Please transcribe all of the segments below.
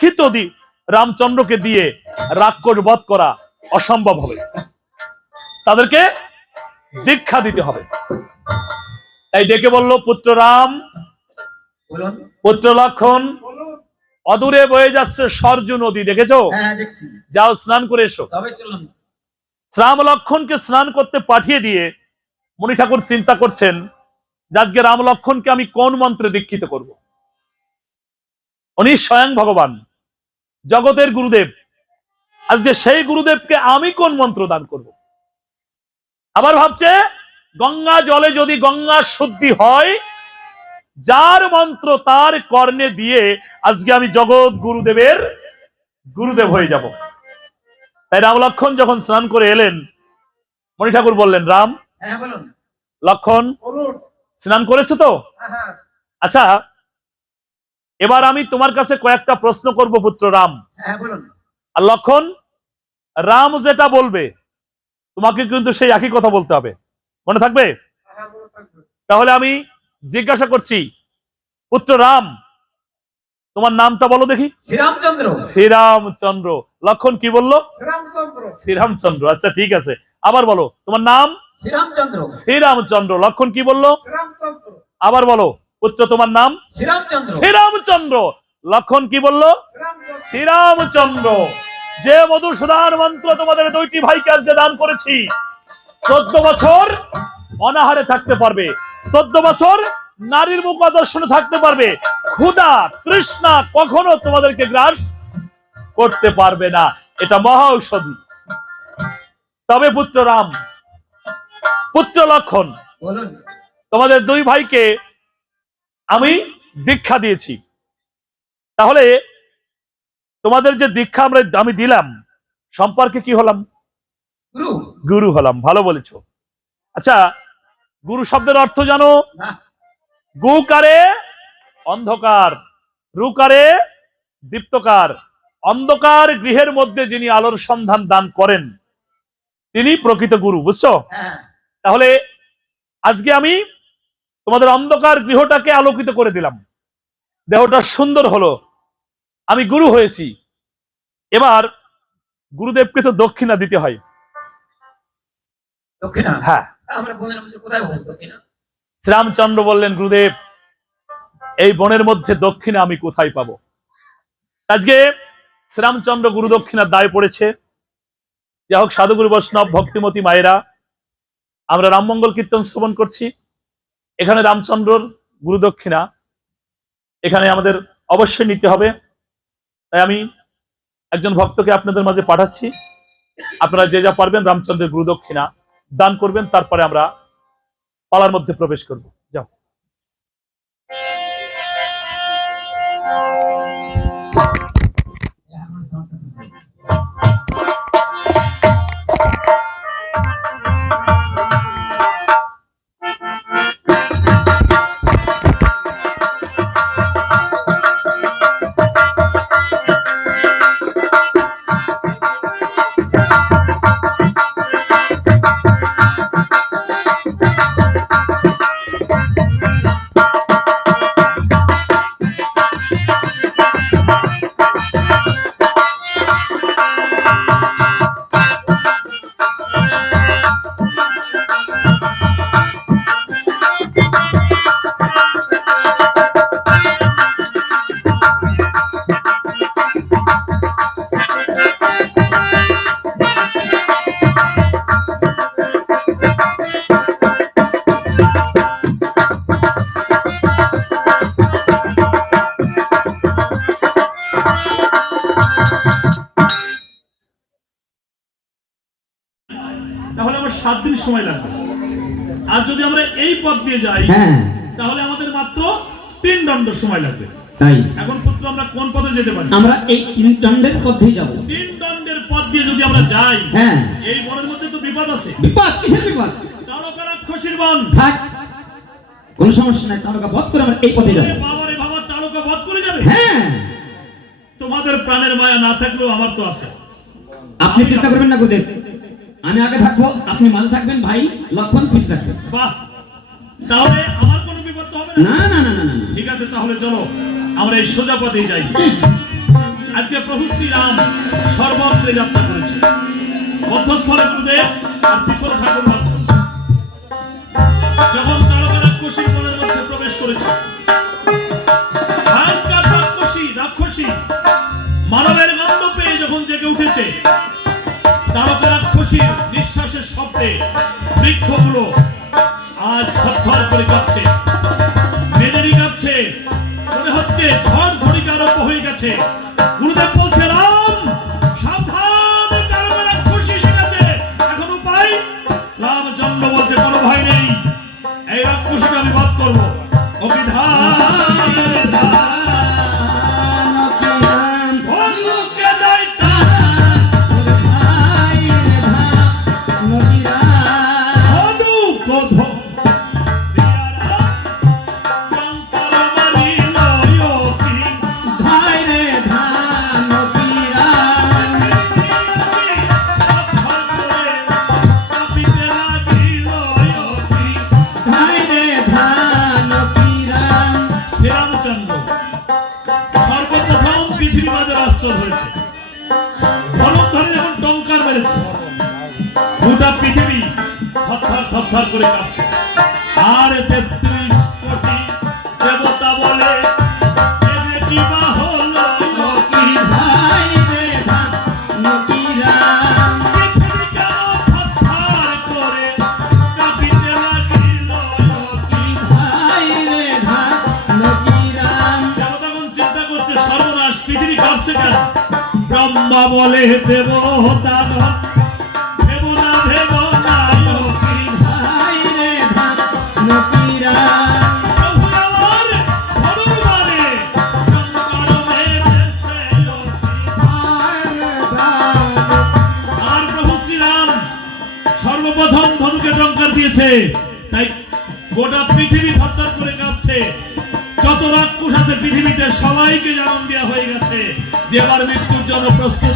শিক্ষিত দি- রামচন্দ্রকে দিয়ে রাক্ষস বধ করা অসম্ভব হবে। তাদেরকে দীক্ষা দিতে হবে। তাই ডেকে বলল পুত্র রাম পুত্র লক্ষণ অদূরে বয়ে যাচ্ছে সরজু নদী দেখেছ? হ্যাঁ দেখছি। যাও স্নান করে এসো। রাম লক্ষণকে স্নান করতে পাঠিয়ে দিয়ে মণি ঠাকুর চিন্তা করছেন যে আজকে রাম লক্ষণকে আমি কোন মন্ত্রে দীক্ষিত করব? উনি স্বয়ং ভগবান। জগতের গুরুদেব। আজকে সেই গুরুদেবকে আমি কোন মন্ত্র দান করব? আবার ভাবছে গঙ্গা জলে যদি গঙ্গা শুদ্ধি হয় যার মন্ত্র তার কর্ণে দিয়ে আজকে আমি জগৎ গুরুদেবের গুরুদেব হয়ে যাব। তাই রাম লক্ষণ যখন স্নান করে এলেন মণি ঠাকুর বললেন রাম হ্যাঁ লক্ষণ স্নান করেছে তো? হ্যাঁ হ্যাঁ। আচ্ছা এবার আমি তোমার কাছে কয়েকটা প্রশ্ন করব পুত্র রাম। হ্যাঁ আর লক্ষণ রাম যেটা বলবে তোমাকে কিন্তু সেই একই কথা বলতে হবে। মনে থাকবে? হ্যাঁ বলুন থাকবে। তাহলে আমি জিজ্ঞাসা করছি পুত্র রাম তোমার নামটা বলো দেখি। শ্রীরামচন্দ্র। শ্রীরামচন্দ্র। লক্ষণ কি বলল? শ্রীরামচন্দ্র। আচ্ছা ঠিক আছে। আবার বলো তোমার নাম? শ্রীরামচন্দ্র। শ্রীরামচন্দ্র। লক্ষণ কি বলল? আবার বলো। পুত্র তোমার নাম? শ্রীরামচন্দ্র। লক্ষণ কি বলল? শ্রীরামচন্দ্র। যে মধুসূদন মন্ত্র তোমাদের দুইটি ভাইকে আজকে দান করেছি চোদ্দ বছর অনাহারে থাকতে পারবে। চোদ্দ বছর নারীর মুখ দর্শনে থাকতে পারবে। ক্ষুধা তৃষ্ণা কখনো তোমাদেরকে গ্রাস করতে পারবে না। এটা মহা ঔষধি। তবে পুত্র রাম পুত্র লক্ষণ তোমাদের দুই ভাইকে আমি দীক্ষা দিয়েছি। তাহলে তোমাদের যে দীক্ষা আমরা আমি দিলাম সম্পর্কে কি হলাম? গুরু। গুরু হলাম ভালো বলেছ। আচ্ছা গুরু শব্দের অর্থ জানো? গুকারে অন্ধকার রুকারে দীপ্তকার। অন্ধকার গৃহের মধ্যে যিনি আলোর সন্ধান দান করেন তিনি প্রকৃত গুরু বুঝছ? হ্যাঁ। তাহলে আজকে আমি তোমাদের অন্ধকার গৃহটাকে আলোকিত করে দিলাম। দেহটা সুন্দর হলো। আমি গুরু হয়েছি। এবার গুরুদেবকে তো দক্ষিণা দিতে হয়। হ্যাঁ। শ্রীরামচন্দ্র বললেন গুরুদেব এই বনের মধ্যে দক্ষিণা আমি কোথায় পাবো? আজকে শ্রীরামচন্দ্র গুরু দক্ষিণার দায় পড়েছে। যাই হোক সাধুগুরু বৈষ্ণব ভক্তিমতী মায়েরা আমরা রামমঙ্গল কীর্তন শ্রবণ করছি। এখানে রামচন্দ্রর গুরুদক্ষিণা এখানে আমাদের অবশ্যই নিতে হবে। তাই আমি একজন ভক্তকে আপনাদের মাঝে পাঠাচ্ছি। আপনারা যে যা পারবেন রামচন্দ্রের গুরুদক্ষিণা দান করবেন, তারপরে আমরা পালার মধ্যে প্রবেশ করব। যাও। তাহলে দিয়ে যাই হ্যাঁ। তাহলে আমাদের মাত্র তিন দণ্ড সময় লাগবে। তাই। এখন পুত্র আমরা কোন পথে যেতে পারি? আমরা এই তিন দণ্ডের পথেই যাব। তিন দণ্ডের পথ দিয়ে যদি আমরা যাই হ্যাঁ। এই বনের মধ্যে তো বিপদ আছে। বিপদ? কিসের বিপদ? তারকা রাক্ষসীর বন। থাক। কোন সমস্যা নাই তারকা বধ করে আমরা এই পথে যাব। বাবারে বাবা তারকা বধ করে যাবে? হ্যাঁ। তোমাদের প্রাণের মায়া না থাকলেও আমার তো আছে। আপনি চিন্তা করবেন না গুরুদেব। আমি আগে থাকব আপনি মাঝে থাকবেন ভাই লক্ষণ পিছিয়ে থাকবেন বাহ। তাহলে আমার কোনো বিপদ হবে না। না না না ঠিক আছে তাহলে চলো আমরা এই সোজা পথেই যাই। প্রভু শ্রীরাম সর্বত্রে যাত্রা করেছে। মধ্যস্থলে গুরুদেব আর পিছনে ঠাকুর যখন তারকা রাক্ষসীর মনের মধ্যে প্রবেশ করেছে। রাক্ষসী মানবের গন্ধ পেয়ে যখন জেগে উঠেছে তারকা রাক্ষসীর নিঃশ্বাসের শব্দে বৃক্ষগুলো আজ থরথর করে কাঁপছে। মেদেরি কাঁপছে। মনে হচ্ছে ঝড় ঝড়িকে আরম্ভ হয়ে গেছে। আশ্রয় হয়েছে। ধরে যখন টঙ্কার মেরেছে। গোটা পৃথিবী থরথর থরথর করে কাঁপছে। আর বলে দেব দানব ভেব না ভেব না প্রভু আমার ধনুর্বাণে কঙ্কাল মেরেছে আমার প্রভু শ্রীরাম সর্বপ্রথম ধনুকে টঙ্কার দিয়েছে। তাই গোটা পৃথিবী থরথর করে কাঁপছে। যত রাক্ষস পৃথিবীতে সবাইকে জানান দেওয়া হয়ে আসছে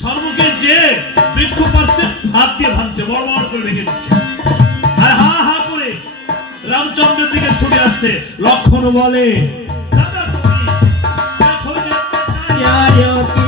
সর্বকে যে বৃক্ষ পাচ্ছে হাত দিয়ে ভাঙছে বড় বড় করে ভেঙে দিচ্ছে। আর হা হা করে রামচন্দ্রের দিকে ছুটে আসছে লক্ষণ বলে। i don't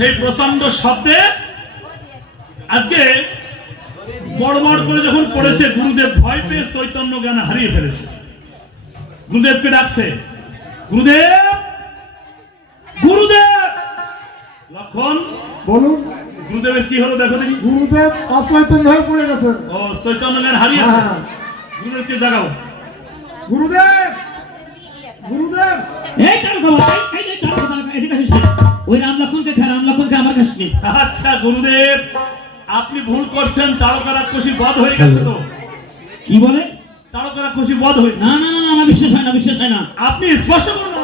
সেই প্রচণ্ড শব্দে আজকে বড় বড় করে যখন পড়েছে গুরুদেব ভয় পেয়ে চৈতন্য জ্ঞান হারিয়ে ফেলেছে। গুরুদেবকে ডাকছে গুরুদেব! গুরুদেব! লক্ষণ বলুন। গুরুদেবের কি হলো দেখো দেখি। গুরুদেব অচৈতন্য হয়ে পড়ে গেছে। ও চৈতন্য জ্ঞান হারিয়েছে। হ্যাঁ। গুরুদেবকে জাগাও। গুরুদেব! গুরুদেব! এই তারকা বাবা, এই, এই যে তারকা, ওই রাম লক্ষণকে খা রাম লক্ষণকে আমার কাছে? নে। আচ্ছা গুরুদেব আপনি ভুল করছেন তারকা রাক্ষসী বধ হয়ে গেছে তো। কি বলে? তারকা রাক্ষসী বধ হয়েছে। না না না আমার বিশ্বাস হয় না বিশ্বাস হয় না। আপনি স্পর্শ করুন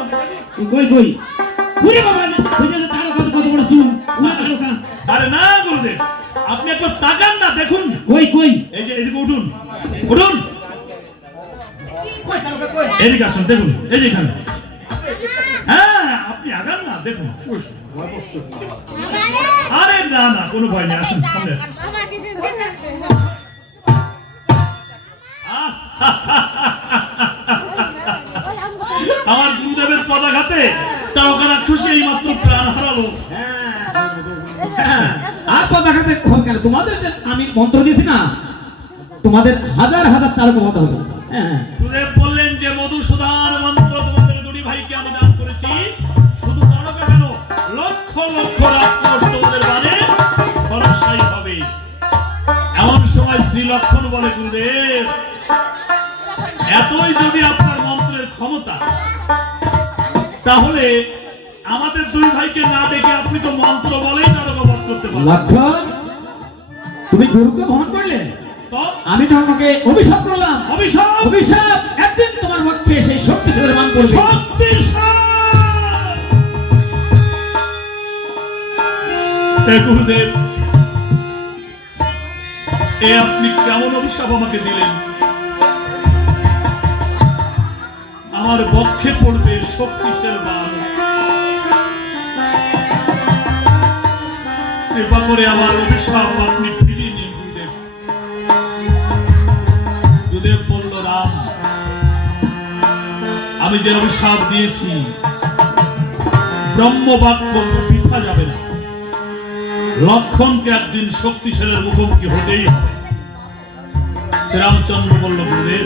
কই কই? পুরে বাবা ওই যে তারকা কত কত বড় চুল। পুরো তারকা। আরে না গুরুদেব আপনি একবার তাকান না দেখুন। কই কই? এই যে এদিকে উঠুন। উঠুন। এদিকে আসুন দেখুন। এই যে এখানে। হ্যাঁ? দেখুন আরে না না কোনো ভয় নেই আসুন সামনে আমার গুরুদেবের পদাঘাতে তারকারা খুশি এই মাত্র প্রাণ হারালো। হ্যাঁ, আর হবে কেন? তোমাদের যে আমি মন্ত্র দিয়েছি না তোমাদের হাজার হাজার তারকা মতো হবে হ্যাঁ। লক্ষণ বলে গুরুদেব। এতই যদি আপনার মন্ত্রের ক্ষমতা তাহলে আমাদের দুই ভাইকে না দেখে আপনি তো মন্ত্র বলেই তারকাবধ করতে পারেন লক্ষণ তুমি গুরুকে ভ্রমণ করলে? আমি ধর্মকে অভিশাপ করলাম। অভিশাপ? অভিশাপ? একদিন তোমার পক্ষে সেই শক্তিশালী মান করবে শক্তিশালী! হে গুরুদেব এ আপনি কেমন অভিশাপ আমাকে দিলেন? আমার বক্ষে পড়বে শক্তিশাল বান কৃপা করে আমার অভিশাপ আপনি ফিরিয়ে নিন, গুরুদেব। গুরুদেব বলল, রাম, আমি যে অভিশাপ দিয়েছি, ব্রহ্মবাক্য পিঠা যাবে না। লক্ষণকে একদিন শক্তিশালের মুখোমুখি হতেই হবে। শ্রীরামচন্দ্র বলল গুরুদেব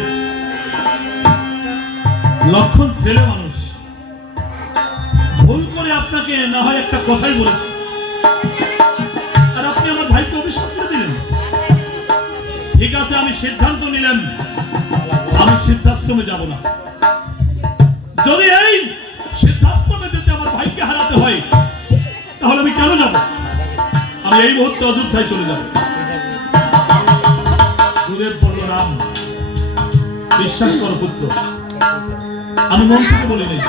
লক্ষণ ছেলে মানুষ। ভুল করে আপনাকে না হয় একটা কথাই বলেছি। আর আপনি আমার ভাইকে অভিশাপ করে দিলেন। ঠিক আছে, আমি সিদ্ধান্ত নিলাম। আমি সিদ্ধাশ্রমে যাব না। যদি এই সিদ্ধাশ্রমে যেতে আমার ভাইকে হারাতে হয়, তাহলে আমি কেন যাব? আমি এই মুহূর্তে অযোধ্যায় চলে যাব। গুরুদেব বলল, রাম, বিশ্বাস করো পুত্র। আমি মন থেকে বলি নাই।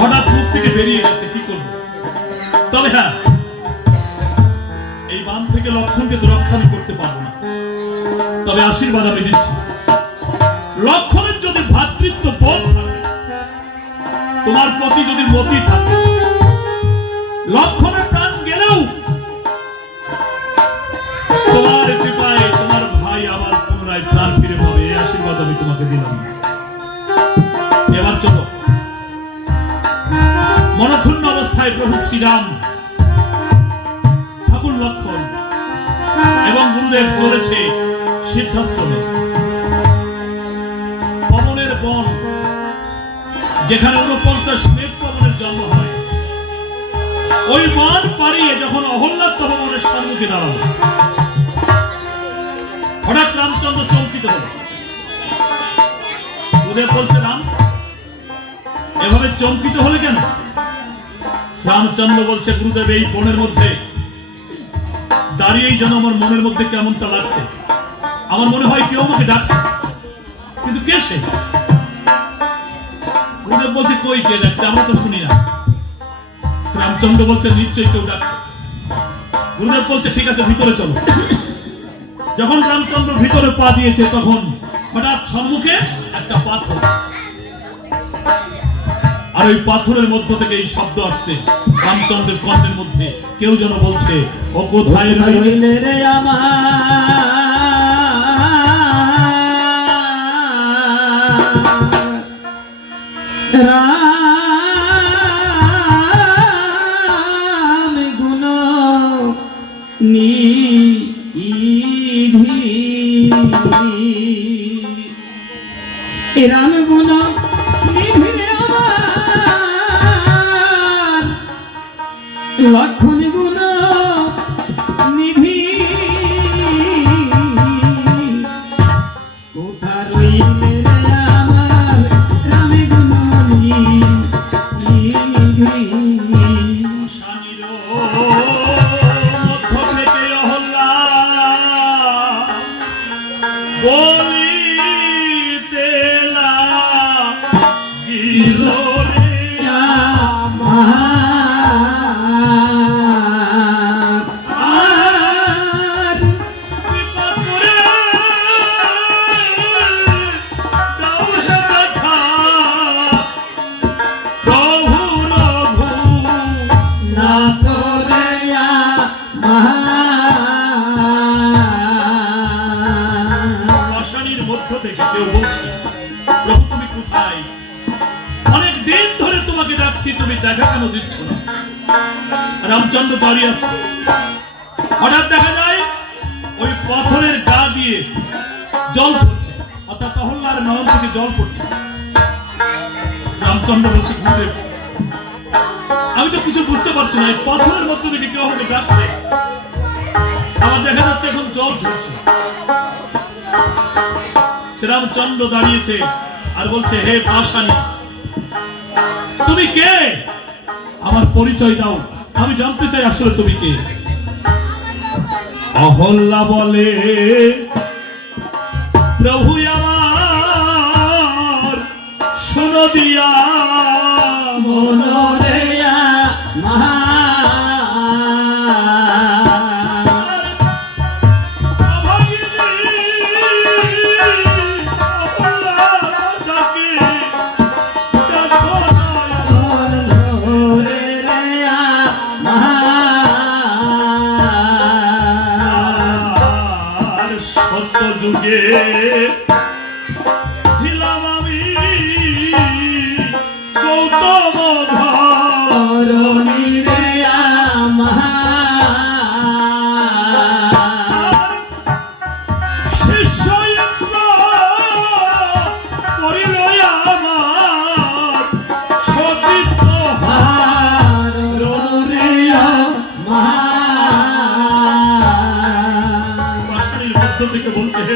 হঠাৎ মুখ থেকে বেরিয়ে গেছে, কি করব? তবে হ্যাঁ এই বান থেকে লক্ষণকে তো রক্ষা আমি করতে পারব না। তবে আশীর্বাদ আমি দিচ্ছি। লক্ষণের যদি ভ্রাতৃত্ব বোধ থাকে, তোমার প্রতি যদি মতি থাকে, লক্ষণের তোমাকে দিলাম। এবার চলো। মনক্ষুণ্ণ অবস্থায় প্রভু শ্রীরাম ঠাকুর লক্ষণ এবং গুরুদেব চলেছে সিদ্ধাশ্রমে। পবনের বন, যেখানে উনপঞ্চাশ মেঘ পবনের জন্ম হয়, ওই বন পাড়িয়ে যখন অহল্লাদ ভবনের সম্মুখে দাঁড়াল, হঠাৎ রামচন্দ্র চমকিত হল। গুরুদেব বলছে রাম, এভাবে চমকিত হলে কেন? রামচন্দ্র বলছে, গুরুদেব, এই বনের মধ্যে দাঁড়িয়েই যেন আমার মনের মধ্যে কেমনটা লাগছে। আমার মনে হয় কেউ আমাকে ডাকছে। কিন্তু কে সে? গুরুদেব বলছে, কই কে ডাকছে? আমরা তো শুনি না। রামচন্দ্র বলছে, নিশ্চয়ই কেউ ডাকছে। গুরুদেব বলছে, ঠিক আছে, ভিতরে চলো। যখন রামচন্দ্র ভিতরে পা দিয়েছে, তখন হঠাৎ সম্মুখে একটা পাথর। আর ওই পাথরের মধ্য থেকে এই শব্দ আসছে রামচন্দ্রের কণ্ঠের মধ্যে। কেউ যেন বলছে ও কোথায় রইলে রে আমার? রাম গুণ নিধি। আমার। লক্ষণ রামচন্দ্র বলছে গুরুদেব আমি তো কিছু বুঝতে পারছি না, এই পাথরের মধ্যে থেকে কেউ আমাকে ডাকছে। আবার দেখা যাচ্ছে এখন জল ঝরছে। শ্রীরামচন্দ্র দাঁড়িয়েছে আর বলছে, হে পাশানি তুমি কে? আমার পরিচয় দাও। আমি জানতে চাই আসলে তুমি কে? অহল্লা বলে, প্রভু আমার শোনো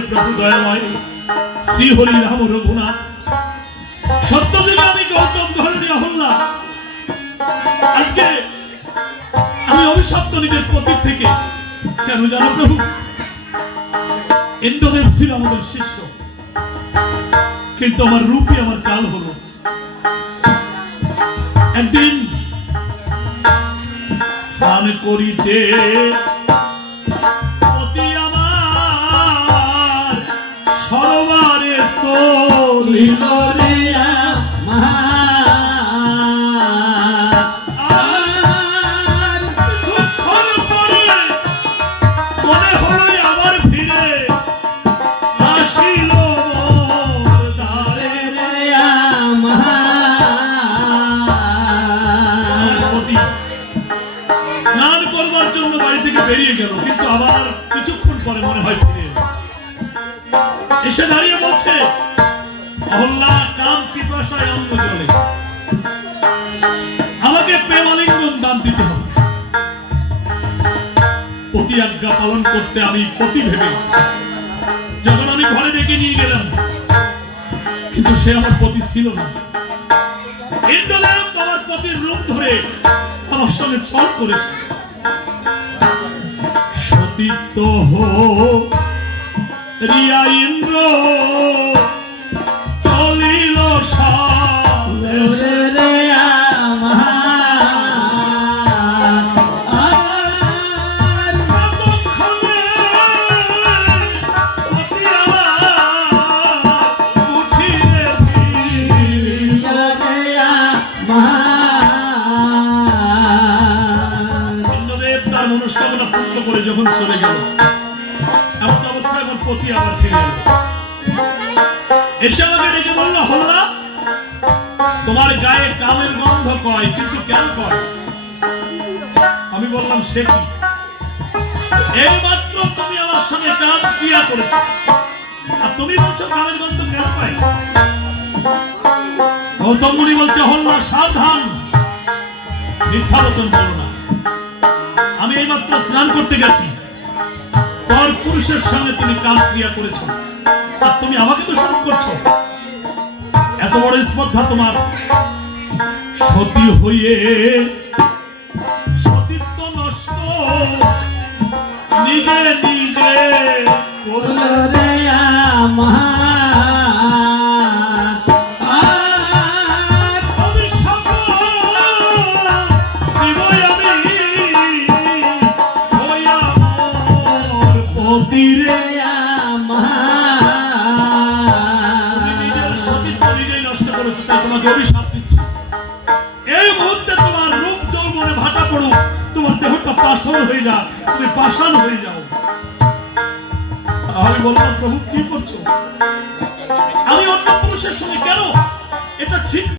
প্রভু দয়াময়, শ্রী হরি রাম রঘুনাথ আমি গৌতম আজকে আমি অভিশপ্ত নিজের পতির থেকে কেন জানো প্রভু? ইন্দ্রদেব ছিল আমাদের শিষ্য, কিন্তু আমার রূপই আমার কাল হলো। একদিন স্নান করিতে বেরিয়ে গেল কিন্তু আবার কিছুক্ষণ পরে মনে হয় ফিরে। এসে দাঁড়িয়ে বলছে অহল্লা কাম পালন করতে আমি পতি ভেবে যখন আমি ঘরে ডেকে নিয়ে গেলাম, কিন্তু সে আমার পতি ছিল না। আমার পতির রূপ ধরে আমার সঙ্গে ছল করেছে। হো রিয়া ইন্দ্র। আমার আবার তোমার গায়ে কামের গন্ধ কয়, কিন্তু কেন কয়? আমি বললাম, সে কি? এই তুমি আমার সঙ্গে কাম ক্রিয়া করেছ। আর তুমি বলছো কামের গন্ধ কেন পাই গৌতম মুনি বলছে হল্লা সাবধান। মিথ্যা করো না। আমি এইমাত্র স্নান করতে গেছি। পর পুরুষের সঙ্গে তুমি কাম ক্রিয়া করেছ আর তুমি আমাকে তো স্মরণ করছ। এত বড় স্পর্ধা তোমার। সতী হইয়ে সতীত্ব নষ্ট নিজে নিজে করলে রে আমার পাথর হয়ে যা তুমি পাষাণ হয়ে যাও। আমি বললাম প্রভু কি করছ? আমি অন্য পুরুষের সঙ্গে কেন? এটা ঠিক